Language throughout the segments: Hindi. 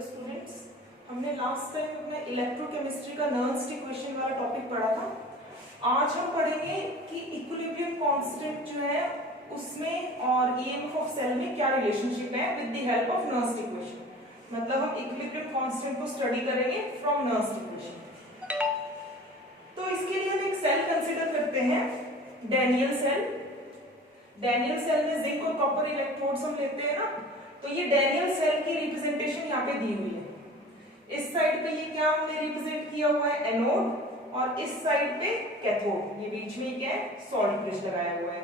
हेलो स्टूडेंट्स, हमने लास्ट टाइम अपना इलेक्ट्रोकेमिस्ट्री का नर्न्स्ट इक्वेशन वाला टॉपिक पढ़ा था। आज हम पढ़ेंगे कि इक्विलिब्रियम कांस्टेंट जो है उसमें और ईएमएफ ऑफ सेल में क्या रिलेशनशिप है with the help of Nernst equation. मतलब हम इक्विलिब्रियम कांस्टेंट को स्टडी करेंगे फ्रॉम नर्न्स्ट इक्वेशन। तो इसके लिए हम एक सेल कंसीडर करते हैं, डैनियल सेल। डैनियल सेल में जिंक और कॉपर इलेक्ट्रोड्स हम लेते हैं ना, तो ये डैनियल सेल की रिप्रेजेंटेशन यहाँ पे दी हुई है। इस साइड पे ये क्या हमने रिप्रेजेंट किया हुआ है, एनोड, और इस साइड पे कैथोड। ये बीच में क्या है, सॉल्ट ब्रिज लगाया हुआ है।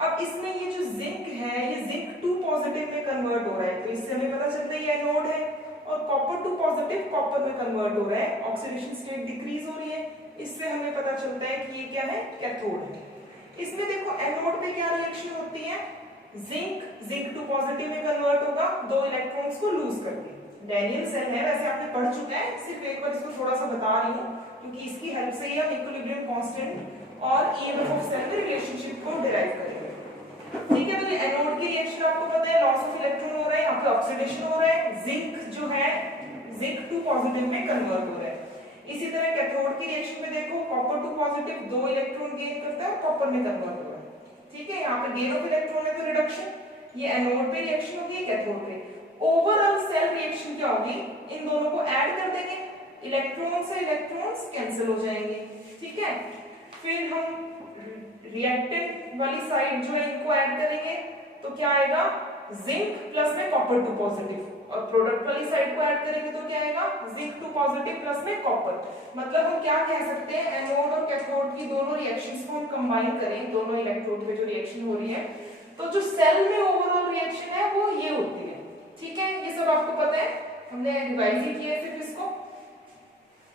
अब इसमें ये जो जिंक है ये जिंक टू पॉजिटिव में कन्वर्ट हो रहा है, तो इससे हमें पता चलता है ये एनोड है, और कॉपर टू पॉजिटिव कॉपर में कन्वर्ट हो रहा है, ऑक्सीडेशन स्टेट डिक्रीज हो रही है। इससे हमें पता चलता है कि ये क्या है, कैथोड है। इसमें देखो एनोड पे क्या रिएक्शन होती है, जिंक टू पॉजिटिव में कन्वर्ट होगा, दो इलेक्ट्रॉन्स को लूज करके। डैनियल सेल है, वैसे आपने पढ़ चुका है, सिर्फ एक बार इसको थोड़ा सा बता रही हूँ क्योंकि इसकी हेल्प से ही हम इक्विलिब्रियम कांस्टेंट और ईएमएफ ऑफ सेल के रिलेशनशिप को डिराइव करेंगे। ठीक है, तो ये एनोड की रिएक्शन आपको पता है, लॉस ऑफ इलेक्ट्रॉन हो रहा है, यहाँ पे ऑक्सीडेशन हो रहा है, जिंक जो है जिंक टू पॉजिटिव में कन्वर्ट हो रहा है। इसी तरह कैथोड की रिएक्शन में देखो, कॉपर टू पॉजिटिव दो इलेक्ट्रॉन गेन करता है, कॉपर में कन्वर्ट हो रहा है। ठीक है, यहाँ पे गेन ऑफ इलेक्ट्रॉन है तो रिडक्शन, ये एनोड पे रिएक्शन होगी, कैथोड पे। ओवरऑल सेल रिएक्शन क्या होगी, इन दोनों को ऐड कर देंगे, इलेक्ट्रॉन से इलेक्ट्रॉन्स कैंसिल हो जाएंगे। ठीक है, फिर हम रिएक्टेंट वाली साइड जो है इनको ऐड करेंगे, तो क्या आएगा, जिंक प्लस में कॉपर टू पॉजिटिव, और प्रोडक्ट वाली साइड को ऐड करेंगे तो क्या आएगा, जिंक टू पॉजिटिव प्लस में कॉपर। मतलब हम क्या कह सकते हैं, एनोड और कैथोड की दोनों रिएक्शंस को हम कंबाइन करें, दोनों इलेक्ट्रोड पे जो रिएक्शन हो रही है, तो जो सेल में ओवरऑल रिएक्शन है वो ये होती है। ठीक है, ये सब आपको पता है, हमने रिवाइज ही किया है सिर्फ इसको।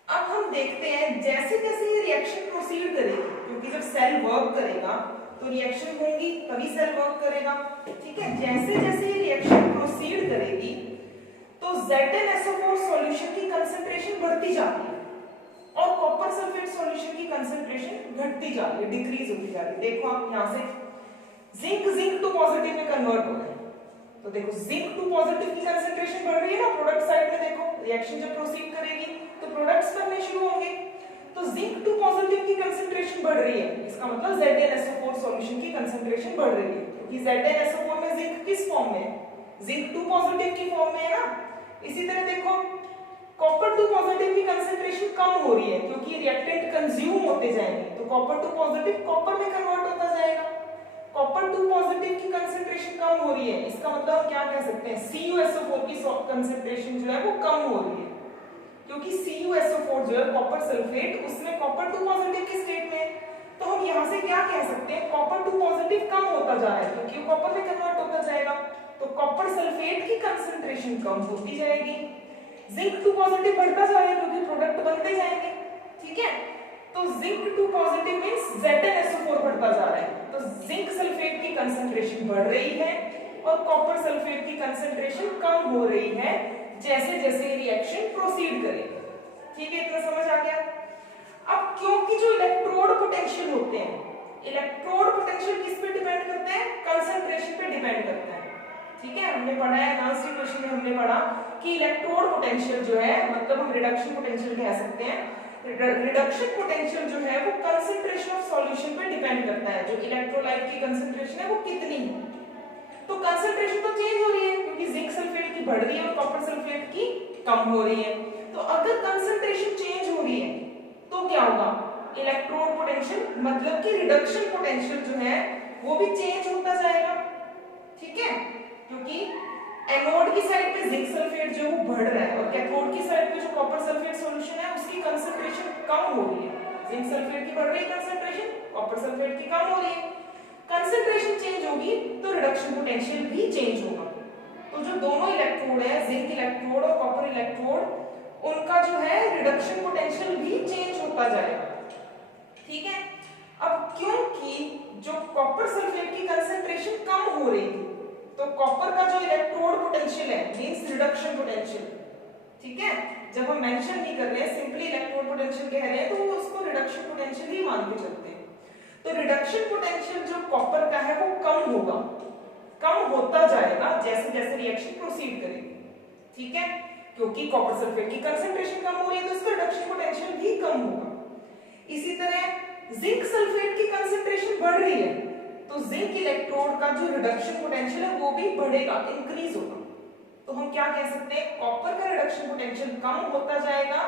अब हम देखते हैं जैसे जैसे ये रिएक्शन प्रोसीड करेगी, क्योंकि जब सेल वर्क करेगा तो रिएक्शन होंगी तभी सेल वर्क करेगा। ठीक है, जैसे जैसे ये रिएक्शन प्रोसीड करेगी तो ZnSO4 सॉल्यूशन की कंसंट्रेशन बढ़ती जाती है और कॉपर सल्फेट सॉल्यूशन की कंसंट्रेशन घटती जाती है, डिक्रीज होती जाती है। देखो आप यहाँ से जिंक टू पॉजिटिव में कन्वर्ट हो रहा है, तो देखो जिंक टू पॉजिटिव की कंसंट्रेशन बढ़ रही है ना, प्रोडक्ट साइड में देखो रिएक्शन जब प्रोसीड करेगी तो प्रोडक्ट्स बनने शुरू होंगे, तो जिंक टू पॉजिटिव की कंसंट्रेशन बढ़ रही है, इसका मतलब ZnSO4 सॉल्यूशन की कंसंट्रेशन बढ़ रही है, क्योंकि ZnSO4 में जिंक किस फॉर्म में है, जिंक टू पॉजिटिव की फॉर्म में है ना। इसी तरह देखो कॉपर टू पॉजिटिव की कंसंट्रेशन कम हो रही है, क्योंकि रिएक्टेंट कंज्यूम होते जाएंगे, तो कॉपर टू पॉजिटिव कॉपर में कन्वर्ट होता जाएगा। कॉपर टू पॉजिटिव की कंसंट्रेशन कम हो रही है, इसका मतलब हम क्या कह सकते हैं, CuSO4 की कंसंट्रेशन जो है वो कम हो रही है, क्योंकि CuSO4 जो है कॉपर सल्फेट, उसमें कॉपर टू पॉजिटिव की स्टेट में, तो हम यहाँ से क्या कह सकते हैं, कॉपर टू पॉजिटिव कम होता जा रहा है, क्योंकि कॉपर में कन्वर्ट होता जाएगा, तो कॉपर सल्फेट की कंसंट्रेशन कम होती जाएगी, जिंक टू पॉजिटिव बढ़ता जाएगा क्योंकि प्रोडक्ट बनते जाएंगे। ठीक है, तो zinc to positive means ZnSO4 बढ़ता जा रहा है, तो जिंक सल्फेट की कंसंट्रेशन बढ़ रही है और कॉपर सल्फेट की कंसंट्रेशन कम हो रही है जैसे जैसे रिएक्शन प्रोसीड करेगी। ठीक है, इतना समझ आ गया। अब क्योंकि जो इलेक्ट्रोड पोटेंशियल होते हैं, इलेक्ट्रोड पोटेंशियल किस पे डिपेंड करते हैं, कंसंट्रेशन पे डिपेंड करते हैं। ठीक है, हमने पढ़ा है एडवांस इक्वेशन में, हमने पढ़ा कि इलेक्ट्रोड पोटेंशियल जो है, मतलब हम रिडक्शन पोटेंशियल कह सकते हैं, रिडक्शन पोटेंशियल जो है वो कंसंट्रेशन ऑफ सॉल्यूशन पे डिपेंड करता है, जो इलेक्ट्रोलाइट की कंसंट्रेशन है वो कितनी है। तो कंसंट्रेशन तो चेंज हो रही है क्योंकि जिंक सल्फेट की बढ़ रही है और कॉपर सल्फेट की कम हो रही है, तो अगर कंसंट्रेशन चेंज हो रही है तो क्या होगा, इलेक्ट्रोड पोटेंशियल मतलब कि रिडक्शन पोटेंशियल जो है वो भी चेंज होता जाएगा। ठीक है, क्योंकि एनोड की साइड पे जिंक सल्फेट जो वो बढ़ रहा है और कैथोड की साइड पे जो कॉपर सल्फेट सॉल्यूशन है उसकी कंसंट्रेशन कम हो रही है, जिंक सल्फेट की बढ़ रही है कंसंट्रेशन, कॉपर सल्फेट की कम हो रही है। कंसंट्रेशन चेंज होगी तो रिडक्शन पोटेंशियल भी चेंज होगा, तो जो दोनों इलेक्ट्रोड है, जिंक इलेक्ट्रोड और कॉपर इलेक्ट्रोड, उनका जो है रिडक्शन पोटेंशियल भी चेंज होता जाएगा। ठीक है, अब क्योंकि जो कॉपर सल्फेट की कंसंट्रेशन कम हो रही थी, तो कॉपर का जो इलेक्ट्रोड पोटेंशियल है मींस रिडक्शन पोटेंशियल। ठीक है, जब हम मेंशन नहीं कर रहे हैं, सिंपली इलेक्ट्रोड पोटेंशियल कह रहे हैं, तो वो उसको रिडक्शन पोटेंशियल ही मान के चलते हैं। तो रिडक्शन पोटेंशियल जो कॉपर का है वो कम होगा, कम होता जाएगा जैसे जैसे रिएक्शन प्रोसीड करेगी। ठीक है, क्योंकि कॉपर सल्फेट की कंसंट्रेशन कम हो रही है तो इसका रिडक्शन पोटेंशियल भी कम होगा। इसी तरह जिंक सल्फेट की कंसंट्रेशन बढ़ रही है तो जिंक इलेक्ट्रोड का जो रिडक्शन पोटेंशियल है वो भी बढ़ेगा, इंक्रीज होगा। तो हम क्या कह सकते हैं, कॉपर का रिडक्शन पोटेंशियल कम होता जाएगा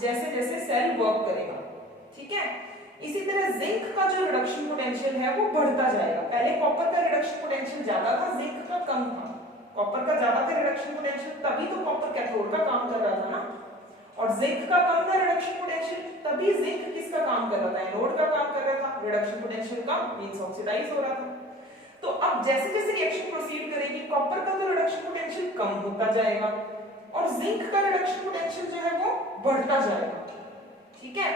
जैसे जैसे सेल वर्क करेगा। ठीक है, इसी तरह जिंक का जो रिडक्शन पोटेंशियल है वो बढ़ता जाएगा। पहले कॉपर का रिडक्शन पोटेंशियल ज्यादा था, जिंक का कम था। कॉपर का ज्यादा था रिडक्शन पोटेंशियल, तभी तो कॉपर कैथोड का काम कर रहा था ना, और जिंक का कम था रिडक्शन पोटेंशियल, तभी जिंक किसका काम कर रहा था, एनोड का काम कर रहा था। रिडक्शन पोटेंशियल कम मींस ऑक्सीडाइज हो रहा था। तो अब जैसे जैसे रिएक्शन प्रोसीड करेगी कॉपर का तो रिडक्शन पोटेंशियल कम होता जाएगा और जिंक का रिडक्शन पोटेंशियल जो है वो बढ़ता जाएगा। ठीक है,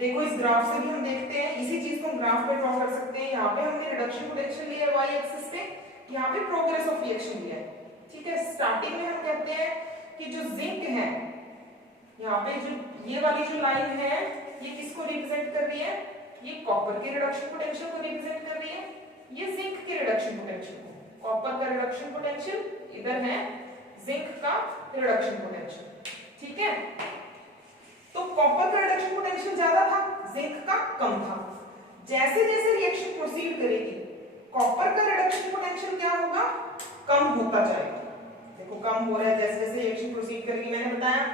देखो इस ग्राफ से भी हम देखते हैं, इसी चीज को हम ग्राफ पे ड्रॉ कर सकते हैं। यहाँ पे हमने रिडक्शन पोटेंशियल लिया है वाई एक्सिस पे, यहाँ पे प्रोग्रेस ऑफ रिएक्शन लिया है। ठीक है, स्टार्टिंग में हम कहते हैं कि जो जिंक है, यहाँ पे जो ये वाली जो लाइन है ये किसको रिप्रेजेंट कर रही है, ये कॉपर के रिडक्शन पोटेंशियल को रिप्रेजेंट कर रही है, ये जिंक के रिडक्शन पोटेंशियल को। कॉपर का रिडक्शन पोटेंशियल इधर है, जिंक का रिडक्शन पोटेंशियल। ठीक है, तो कॉपर का रिडक्शन पोटेंशियल ज्यादा था, जिंक का कम था। जैसे जैसे रिएक्शन प्रोसीड करेगी कॉपर का रिडक्शन पोटेंशियल क्या होगा, कम होता जाएगा। देखो कम हो रहा है जैसे जैसे रिएक्शन प्रोसीड करेगी, मैंने बताया।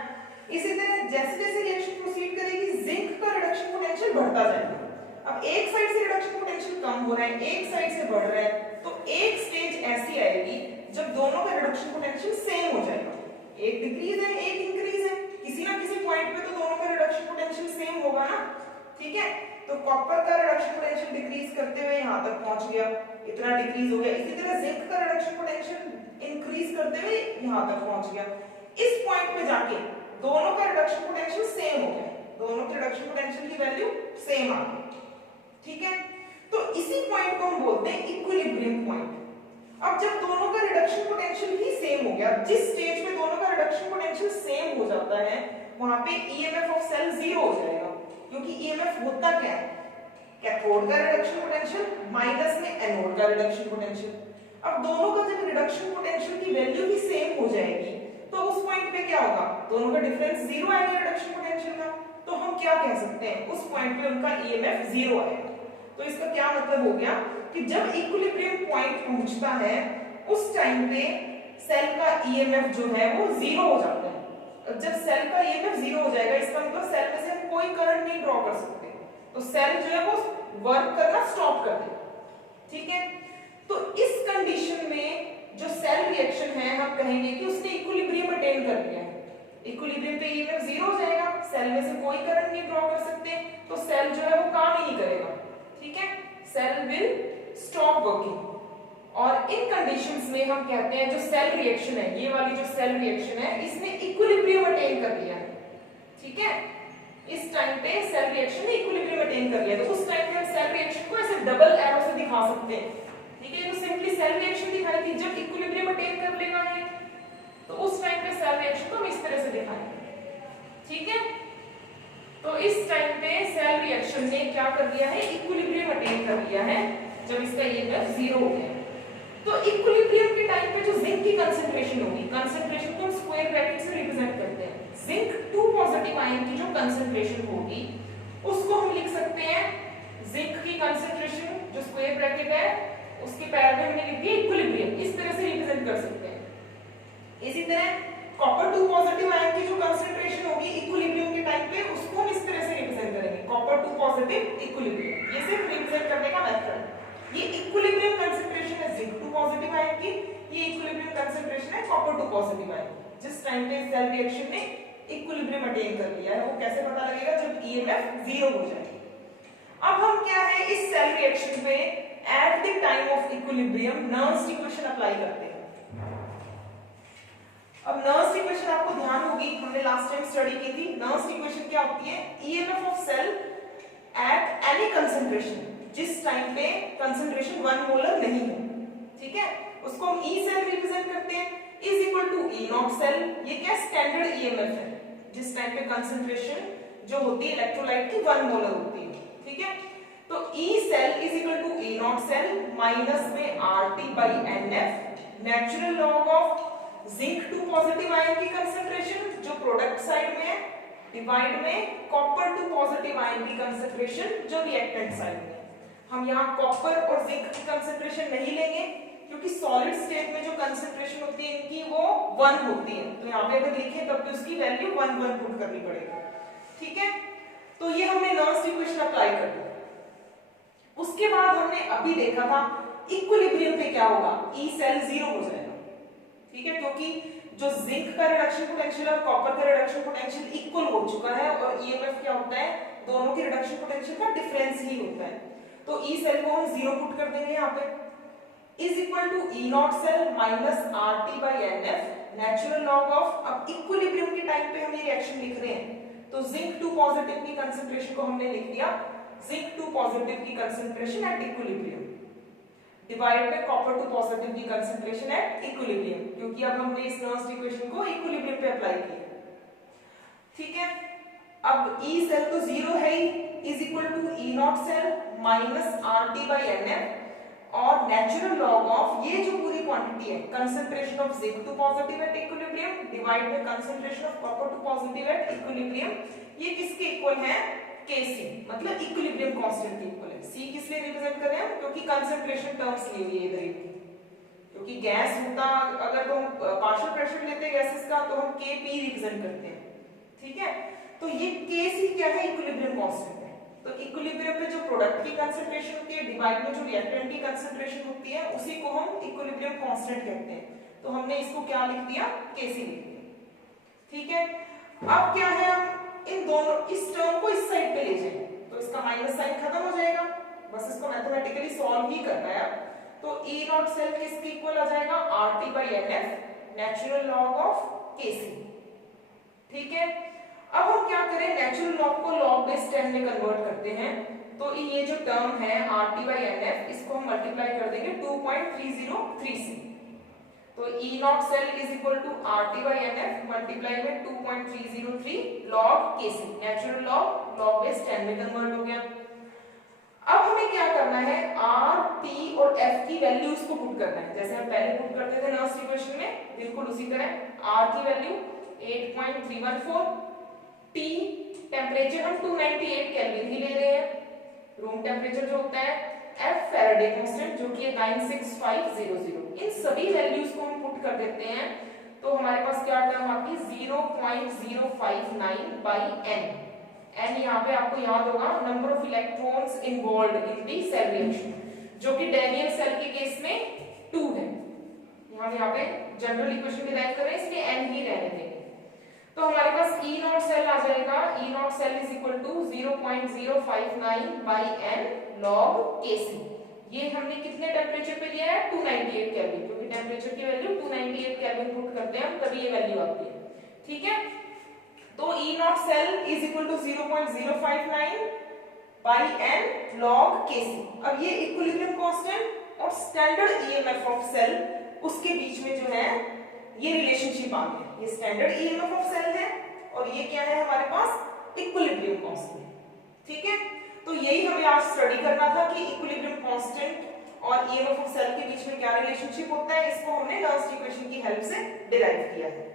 इसी तरह जैसे जैसे रिएक्शन प्रोसीड करेगी जिंक का रिडक्शन पोटेंशियल बढ़ता जाएगा। अब एक साइड से रिडक्शन पोटेंशियल कम हो रहा है, एक साइड से बढ़ रहा है, तो एक स्टेज ऐसी आएगी जब दोनों का रिडक्शन पोटेंशियल सेम हो जाएगा। एक डिक्रीज है, एक इंक्रीज है, किसी ना किसी पॉइंट पे तो दोनों का रिडक्शन पोटेंशियल सेम होगा ना। ठीक है, तो कॉपर का रिडक्शन पोटेंशियल डिक्रीज करते हुए यहां तक पहुंच गया, इतना डिक्रीज हो गया। इसी तरह जिंक का रिडक्शन पोटेंशियल इंक्रीज करते हुए यहां तक पहुंच गया। इस पॉइंट पे जाके दोनों का रिडक्शन पोटेंशियल सेम हो गया, दोनों के रिडक्शन पोटेंशियल की वैल्यू सेम आ गई। ठीक है, तो इसी पॉइंट को हम बोलते हैं इक्विलिब्रियम पॉइंट। अब जब दोनों का रिडक्शन पोटेंशियल ही सेम हो गया, जिस स्टेज पे दोनों का रिडक्शन पोटेंशियल सेम हो जाता है वहां पे ईएमएफ ऑफ सेल जीरो हो जाएगा, क्योंकि ईएमएफ होता क्या है, कैथोड का रिडक्शन पोटेंशियल माइनस में एनोड का रिडक्शन पोटेंशियल। अब दोनों का जब रिडक्शन पोटेंशियल की वैल्यू ही सेम हो जाएगी तो उस पॉइंट पे क्या होगा, दोनों का डिफरेंस जीरो आएगा रिडक्शन पोटेंशियल का। तो हम क्या कह सकते हैं, उस पॉइंट पे उनका ईएमएफ जीरो आएगा। तो इसका क्या मतलब हो गया कि जब इक्विलिब्रियम पॉइंट पहुंचता है उस टाइम पे सेल का ईएमएफ जो है वो जीरो हो जाता है। जब सेल का ईएमएफ जीरो हो जाएगा इसका मतलब सेल में से हम कोई करंट नहीं ड्रॉ कर सकते, तो सेल जो है वो वर्क करना स्टॉप कर देगा। ठीक है, तो इस कंडीशन में जो सेल रिएक्शन है हम कहेंगे कि उसने इक्विलिब्रियम अटेन कर लिया है। इक्विलिब्रियम पे ईएमएफ जीरो हो जाएगा, सेल में से कोई करंट नहीं ड्रॉ कर सकते, तो सेल जो है वो काम ही नहीं करेगा। ठीक है, सेल विल स्टॉप वर्किंग। और इन कंडीशंस में हम कहते हैं जो सेल रिएक्शन है, ये वाली जो सेल रिएक्शन है इसने इक्विलिब्रियम अटेन कर लिया है। ठीक है, इस टाइम पे सेल रिएक्शन ने इक्विलिब्रियम अटेन कर लिया, तो उस टाइम पे हम सेल रिएक्शन को ऐसे डबल एरो से दिखा सकते हैं। ठीक है, तो सिंपली सेल रिएक्शन दिखाई थी, जब इक्विलिब्रियम अटेन कर लेगा ये तो उस टाइम पे सेल रिएक्शन को हम इस तरह से दिखाएंगे। ठीक है, तो इस टाइम पे सेल रिएक्शन ने क्या कर दिया है, इक्विलिब्रियम अटेन कर लिया है जब इसका ईएमएफ जीरो हो गया। तो इक्विलिब्रियम के टाइम पे जो जिंक की कंसंट्रेशन होगी, कंसंट्रेशन को हम स्क्वायर ब्रैकेट से रिप्रेजेंट करते हैं। जिंक 2 पॉजिटिव आयन की जो कंसंट्रेशन होगी उसको हम लिख सकते हैं, जिंक की कंसंट्रेशन जो स्क्वायर ब्रैकेट है उसके पैर में हमने लिख दिया इक्विलिब्रियम, इस तरह से रिप्रेजेंट कर सकते हैं। इसी तरह कॉपर 2 पॉजिटिव आयन की जो कंसंट्रेशन होगी इक्विलिब्रियम के टाइम पे उसको हम इस तरह से रिप्रेजेंट करेंगे, कॉपर 2 पॉजिटिव इक्विलिब्रियम। ये सिर्फ रिप्रेजेंट करने का मेथड। ये इक्विलिब्रियम कंसंट्रेशन है जिंक 2 पॉजिटिव आयन की, ये इक्विलिब्रियम कंसंट्रेशन है कॉपर 2 पॉजिटिव आयन। जिस टाइम पे सेल रिएक्शन ने इक्विलिब्रियम अटेन कर लिया है वो कैसे पता लगेगा, जब ईएमएफ जीरो हो जाए। अब हम क्या है इस सेल रिएक्शन पे at the time of equilibrium Nernst equation apply करते हैं। अब नर्न्स इक्वेशन आपको ध्यान होगी, हमने लास्ट टाइम स्टडी की थी। नर्न्स इक्वेशन क्या होती है, EMF of cell at any concentration, जिस टाइम पे कंसंट्रेशन 1 मोलर नहीं है। ठीक है, उसको हम ई सेल रिप्रेजेंट करते हैं, is equal to E not cell. ये क्या स्टैंडर्ड ईएमएफ है जिस टाइम पे कंसंट्रेशन जो होती है इलेक्ट्रोलाइट की 1 मोलर होती है। ठीक है, तो E cell is equal to E not cell minus में RT by NF, natural log of zinc 2 positive ion की कंसंट्रेशन जो प्रोडक्ट साइड में है, डिवाइड में कॉपर 2 पॉजिटिव आयन की कंसंट्रेशन जो रिएक्टेंट साइड में है। हम यहाँ कॉपर और जिंक की कंसंट्रेशन नहीं लेंगे क्योंकि सॉलिड स्टेट में जो कंसंट्रेशन होती है इनकी वो 1 होती है, तो यहाँ पे अगर लिखें तब भी उसकी वैल्यू 1 1 पुट करनी पड़ेगी। ठीक है, तो ये हमने नर्व्स इक्वेशन अप्लाई कर दी। उसके बाद हमने अभी देखा था इक्विलिब्रियम पे क्या होगा, ई सेल 0 हो जाएगा। ठीक है, क्योंकि जो जिंक का रिडक्शन पोटेंशियल और कॉपर का रिडक्शन पोटेंशियल इक्वल हो चुका है और ईएमएफ क्या होता है, दोनों के रिडक्शन पोटेंशियल का डिफरेंस ही होता है। तो ई सेल को हम 0 पुट कर देंगे यहाँ पे, is equal to E not cell minus R T by N F natural log of. अब इक्विलिब्रियम के टाइम पे हम ये रिएक्शन लिख रहे हैं, तो जिंक 2 पॉजिटिव की कंसंट्रेशन को हमने लिख दिया जिंक 2 पॉजिटिव की concentration at equilibrium divide by copper 2 positive की कंसंट्रेशन एट इक्विलिब्रियम, क्योंकि अब हमने इस नर्व्स इक्वेशन को इक्विलिब्रियम पे अप्लाई किया। ठीक है, अब ई सेल तो 0 है ही, is equal to E not cell minus R T by N F और नेचुरल लॉग ऑफ ये जो पूरी क्वांटिटी है concentration of zinc 2 positive at equilibrium divide bye concentration of copper 2 positive at equilibrium, ये किसके इक्वल है, Kc, मतलब इक्विलिब्रियम कांस्टेंट के इक्वल है। C किस लिए रिप्रेजेंट कर रहे हैं, क्योंकि कंसंट्रेशन टर्म्स ली हुई है इधर की, क्योंकि गैस होता अगर तो हम पार्शियल प्रेशर लेते हैं गैसेस का तो हम Kp रिप्रेजेंट करते हैं। ठीक है, तो ये Kc क्या है, इक्विलिब्रियम कांस्टेंट है। तो इक्विलिब्रियम पे जो प्रोडक्ट की कंसंट्रेशन होती है डिवाइड में जो रिएक्टेंट की कंसंट्रेशन होती है उसी को हम इक्विलिब्रियम कांस्टेंट कहते हैं। तो हमने इसको क्या लिख दिया, Kc लिख दिया। ठीक है, अब क्या है, हम इन दोनों इस टर्म को इस साइड पे ले जाएं तो इसका माइनस साइन खत्म हो जाएगा, बस इसको मैथमेटिकली सॉल्व ही करना है। तो E नॉट सेल किसके इक्वल आ जाएगा, RT by NF natural log of Kc। ठीक है, अब हम क्या करें, नेचुरल लॉग को लॉग बेस 10 में कन्वर्ट करते हैं। तो ये जो टर्म है RT by NF इसको हम मल्टीप्लाई कर देंगे 2.303 से, तो E naught cell is equal to RT by NF multiply में 2.303 log Kc, natural log log base 10 में कन्वर्ट हो गया। अब हमें क्या करना है, R, T और F की वैल्यूज को पुट करना है, जैसे हम पहले पुट करते थे नर्व्स इक्वेशन में, बिल्कुल उसी तरह। R की वैल्यू 8.314, T टेम्परेचर हम 298 केल्विन ही ले रहे हैं, रूम टेम्परेचर जो होता है, F फैराडे कांस्टेंट जो कि 96500। इन सभी वैल्यूज को हम पुट कर देते हैं तो हमारे पास क्या टर्म आती है 0.059 by n। n यहाँ पे आपको याद होगा number of electrons involved in the cell reaction, जो कि डेनियल सेल के केस में 2 है। यहाँ पे जनरल इक्वेशन डिराइव कर रहे हैं इसलिए n ही रहने देंगे। तो हमारे पास E नॉट सेल आ जाएगा, E naught cell is equal to 0.059 by n log Kc। ये हमने कितने टेम्परेचर पे लिया है, 298 केल्विन, क्योंकि टेम्परेचर की वैल्यू 298 केल्विन पुट करते हैं हम तभी ये वैल्यू आती है। ठीक है, तो E naught cell is equal to 0.059 by n log Kc। अब ये इक्विलिब्रियम कांस्टेंट और स्टैंडर्ड ईएमएफ ऑफ सेल उसके बीच में जो है ये रिलेशनशिप आ गया, ये स्टैंडर्ड ईएमएफ ऑफ सेल है और ये क्या है हमारे पास, इक्विलिब्रियम कांस्टेंट। ठीक है, तो यही हमें आज स्टडी करना था कि इक्विलिब्रियम कांस्टेंट और ईएमएफ ऑफ सेल के बीच में क्या रिलेशनशिप होता है, इसको हमने नर्व्स इक्वेशन की हेल्प से डिराइव किया है।